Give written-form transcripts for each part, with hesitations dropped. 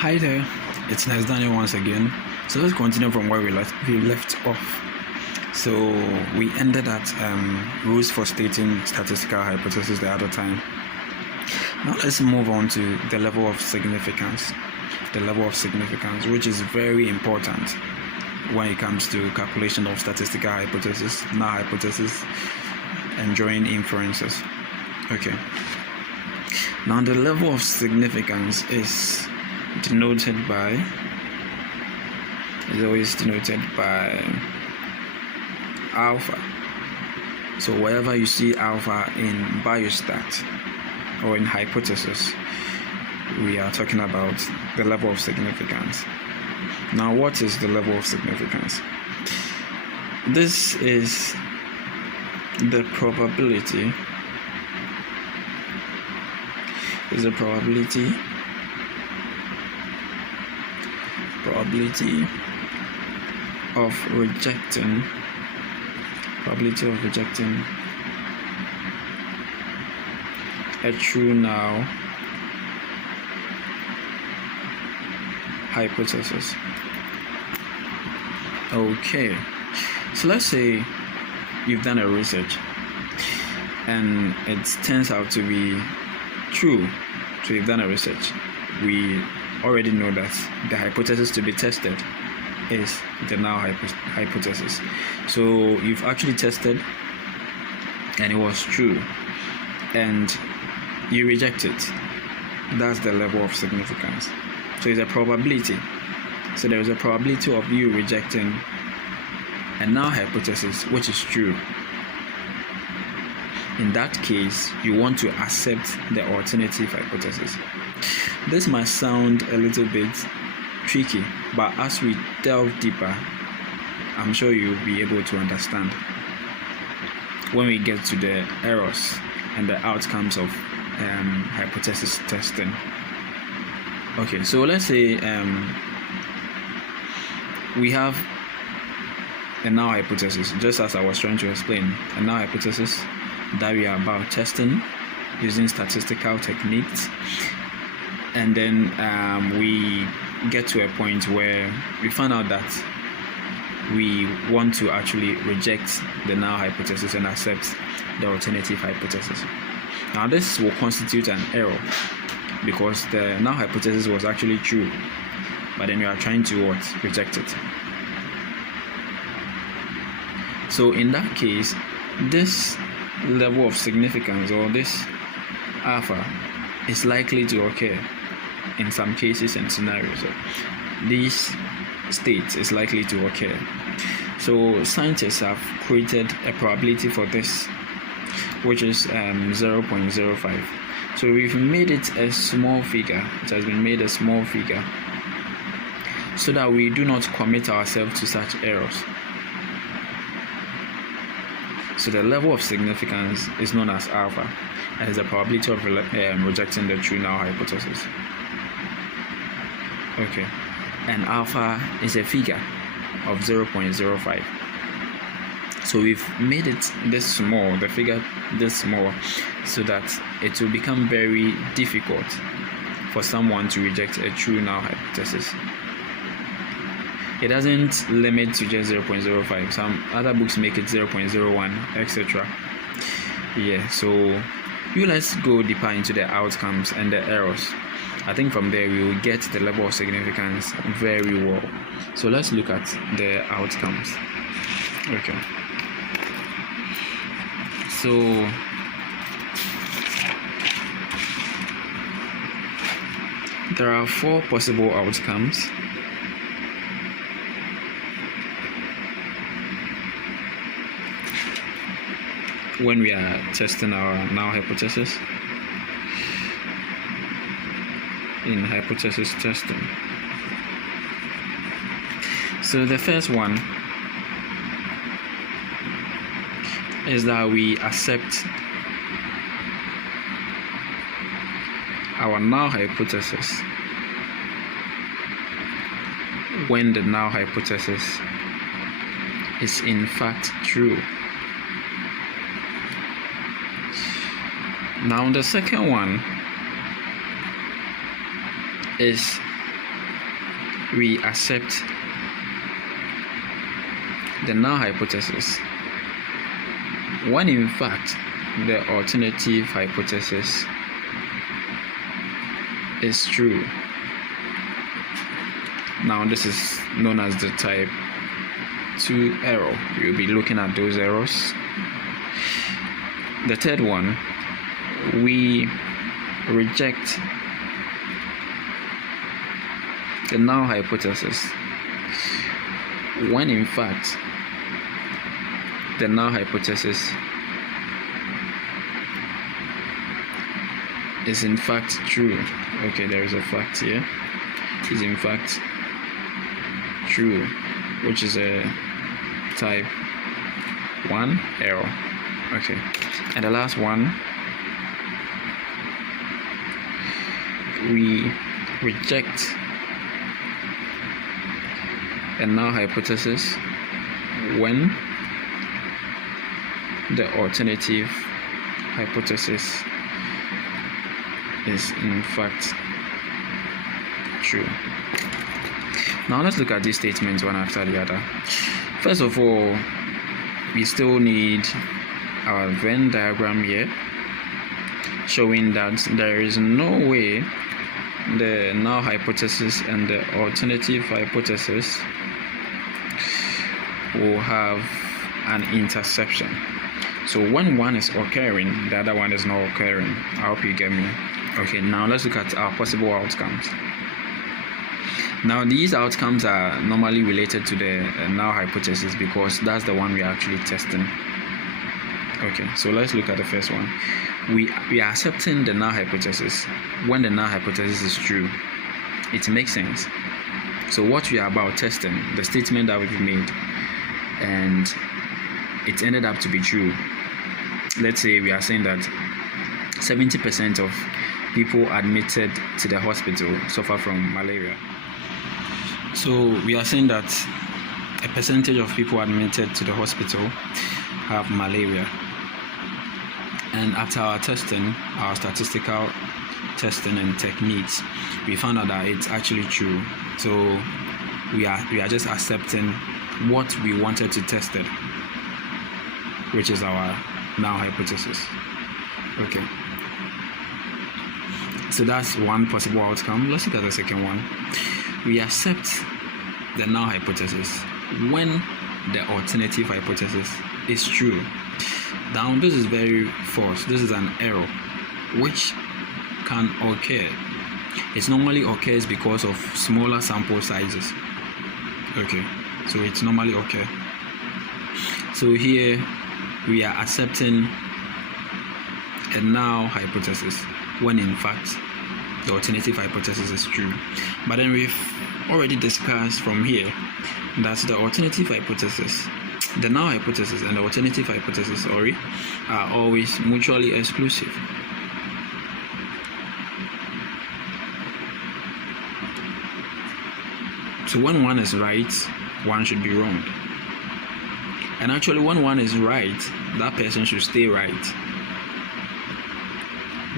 Hi there, it's Nice Daniel once again. So let's continue from where we left off. So we ended at rules for stating statistical hypothesis the other time. Now let's move on to the level of significance. The level of significance, which is very important when it comes to calculation of statistical hypothesis, null hypothesis, and drawing inferences. Okay. Now the level of significance is always denoted by alpha. So wherever you see alpha in biostat or in hypothesis, we are talking about the level of significance. Now, what is the level of significance? This is the probability. Of rejecting a true null hypothesis. Okay, so let's say you've done a research and it turns out to be true. So you've done a research. We already know that the hypothesis to be tested is the null hypothesis. So you've actually tested and it was true and you reject it. That's the level of significance. So it's a probability. So there is a probability of you rejecting a null hypothesis which is true. In that case, you want to accept the alternative hypothesis. This might sound a little bit tricky, but as we delve deeper, I'm sure you'll be able to understand when we get to the errors and the outcomes of hypothesis testing. Okay, so let's say we have a null hypothesis, just as I was trying to explain, a null hypothesis that we are about testing using statistical techniques, and then we get to a point where we find out that we want to actually reject the null hypothesis and accept the alternative hypothesis. Now this will constitute an error because the null hypothesis was actually true, but then you are trying to reject it. So in that case, this level of significance, or this alpha, is likely to occur in some cases and scenarios. So this state is likely to occur. So scientists have created a probability for this, which is 0.05. So we've made it a small figure. It has been made a small figure so that we do not commit ourselves to such errors. So the level of significance is known as alpha, and is the probability of rejecting the true null hypothesis. Okay, and alpha is a figure of 0.05. So we've made it this small, the figure this small, so that it will become very difficult for someone to reject a true null hypothesis. It doesn't limit to just 0.05. Some other books make it 0.01, etc. Yeah, so let's go deeper into the outcomes and the errors. I think from there we will get the level of significance very well. So let's look at the outcomes. Okay. So there are 4 possible outcomes. When we are testing our null hypothesis in hypothesis testing. So the first one is that we accept our null hypothesis when the null hypothesis is in fact true. Now the second one is we accept the null hypothesis when in fact the alternative hypothesis is true. Now this is known as the type 2 error. We'll be looking at those errors. The third one, we reject the null hypothesis when in fact the null hypothesis is in fact true. Okay, there is a fact here. Is in fact true, which is a type 1 error. Okay, and the last one, we reject a null hypothesis when the alternative hypothesis is in fact true. Now let's look at these statements one after the other. First of all, we still need our Venn diagram here, showing that there is no way the null hypothesis and the alternative hypothesis will have an intersection. So when one is occurring, the other one is not occurring. I hope you get me. Okay, now let's look at our possible outcomes. Now these outcomes are normally related to the null hypothesis because that's the one we are actually testing. Okay, so let's look at the first one. We are accepting the null hypothesis when the null hypothesis is true. It makes sense. So what we are about testing, the statement that we've made, and it ended up to be true. Let's say we are saying that 70% of people admitted to the hospital suffer from malaria. So we are saying that a percentage of people admitted to the hospital have malaria. And after our testing, our statistical testing and techniques, we found out that it's actually true. So we are just accepting what we wanted to test it, which is our null hypothesis. Okay. So that's one possible outcome. Let's look at the second one. We accept the null hypothesis when the alternative hypothesis is true. Now this is very false. This is an error which can occur. It normally occurs because of smaller sample sizes. Okay, so it's normally occur. So here we are accepting a null hypothesis when in fact the alternative hypothesis is true. But then we've already discussed from here that the alternative hypothesis, the null hypothesis and the alternative hypothesis, are always mutually exclusive. So when one is right, one should be wrong. And actually when one is right, that person should stay right.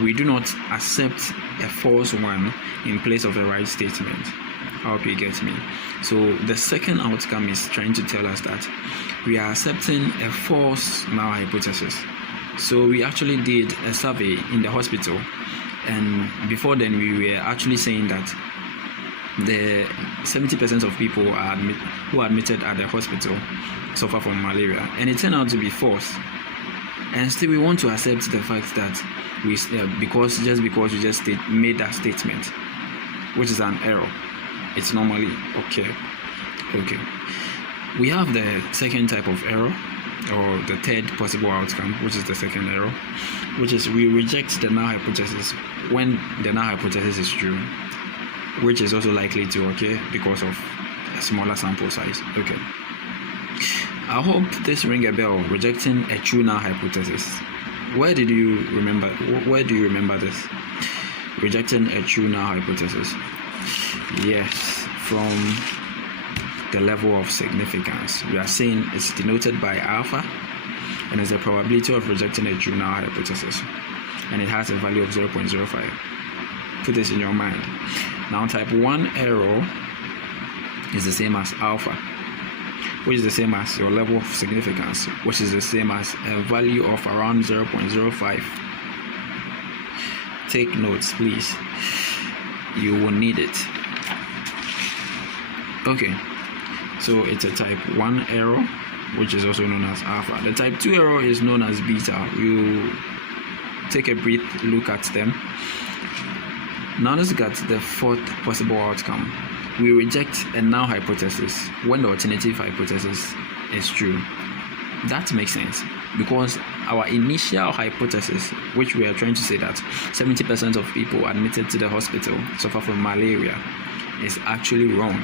We do not accept a false one in place of a right statement. I hope you get me. So the second outcome is trying to tell us that we are accepting a false null hypothesis. So we actually did a survey in the hospital, and before then we were actually saying that the 70% of people who are admitted at the hospital suffer from malaria, and it turned out to be false. And still we want to accept the fact that because we just made that statement, which is an error. It's normally okay. We have the second type of error, or the third possible outcome, which is the second error, which is we reject the null hypothesis when the null hypothesis is true, which is also likely to occur because of a smaller sample size. Okay. I hope this ring a bell. Rejecting a true null hypothesis. Where do you remember this? Rejecting a true null hypothesis. Yes, from the level of significance. We are saying it's denoted by alpha, and it's the probability of rejecting a true null hypothesis, and it has a value of 0.05. Put this in your mind. Now type 1 error is the same as alpha, which is the same as your level of significance, which is the same as a value of around 0.05. Take notes, please. You will need it. Okay, so it's a type 1 error, which is also known as alpha. The type 2 error is known as beta. You take a brief look at them. Now let's look at the fourth possible outcome. We reject a null hypothesis when the alternative hypothesis is true. That makes sense because our initial hypothesis, which we are trying to say that 70% of people admitted to the hospital suffer from malaria, is actually wrong.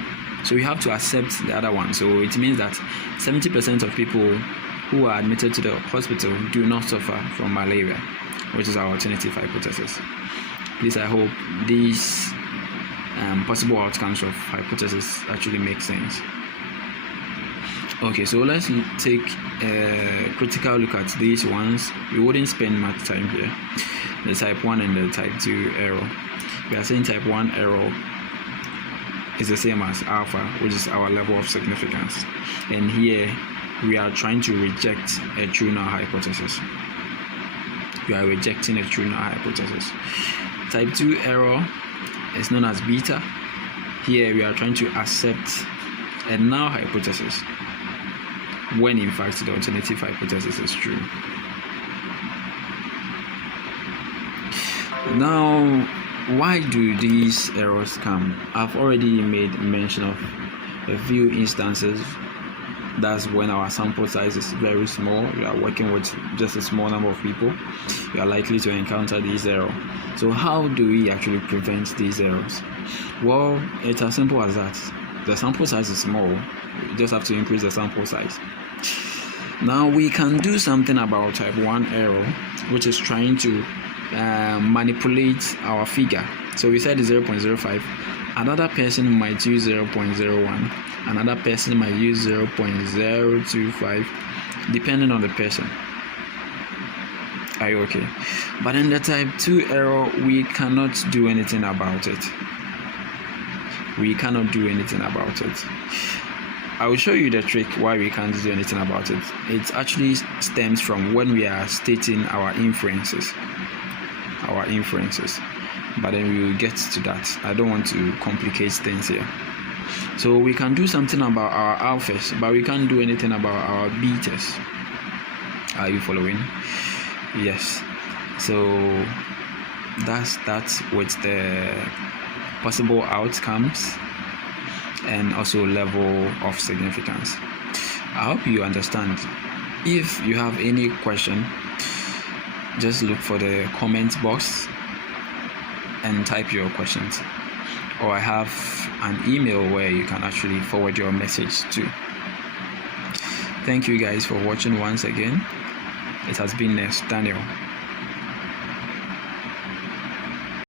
So we have to accept the other one. So it means that 70% of people who are admitted to the hospital do not suffer from malaria, which is our alternative hypothesis. Please, I hope these possible outcomes of hypothesis actually make sense. Okay, so let's take a critical look at these ones. We wouldn't spend much time here. The type 1 and the type 2 error. We are saying type 1 error is the same as alpha, which is our level of significance. And here we are trying to reject a true null hypothesis. We are rejecting a true null hypothesis. Type 2 error is known as beta. Here we are trying to accept a null hypothesis when in fact the alternative hypothesis is true. Now, why do these errors come? I've already made mention of a few instances. That's when our sample size is very small. We are working with just a small number of people. We are likely to encounter these errors. So how do we actually prevent these errors? Well, it's as simple as that. The sample size is small. We just have to increase the sample size. Now we can do something about type 1 error, which is trying to manipulate our figure. So we said 0.05. Another person might use 0.01. Another person might use 0.025, depending on the person. Are you okay? But in the type 2 error, we cannot do anything about it. We cannot do anything about it. I will show you the trick why we can't do anything about it. It actually stems from when we are stating our inferences. But then we will get to that. I don't want to complicate things here. So we can do something about our alphas, but we can't do anything about our betas. Are you following? Yes. So that's with the possible outcomes and also level of significance. I hope you understand. If you have any question, just look for the comment box and type your questions, or I have an email where you can actually forward your message to. Thank you guys for watching once again. It has been Daniel.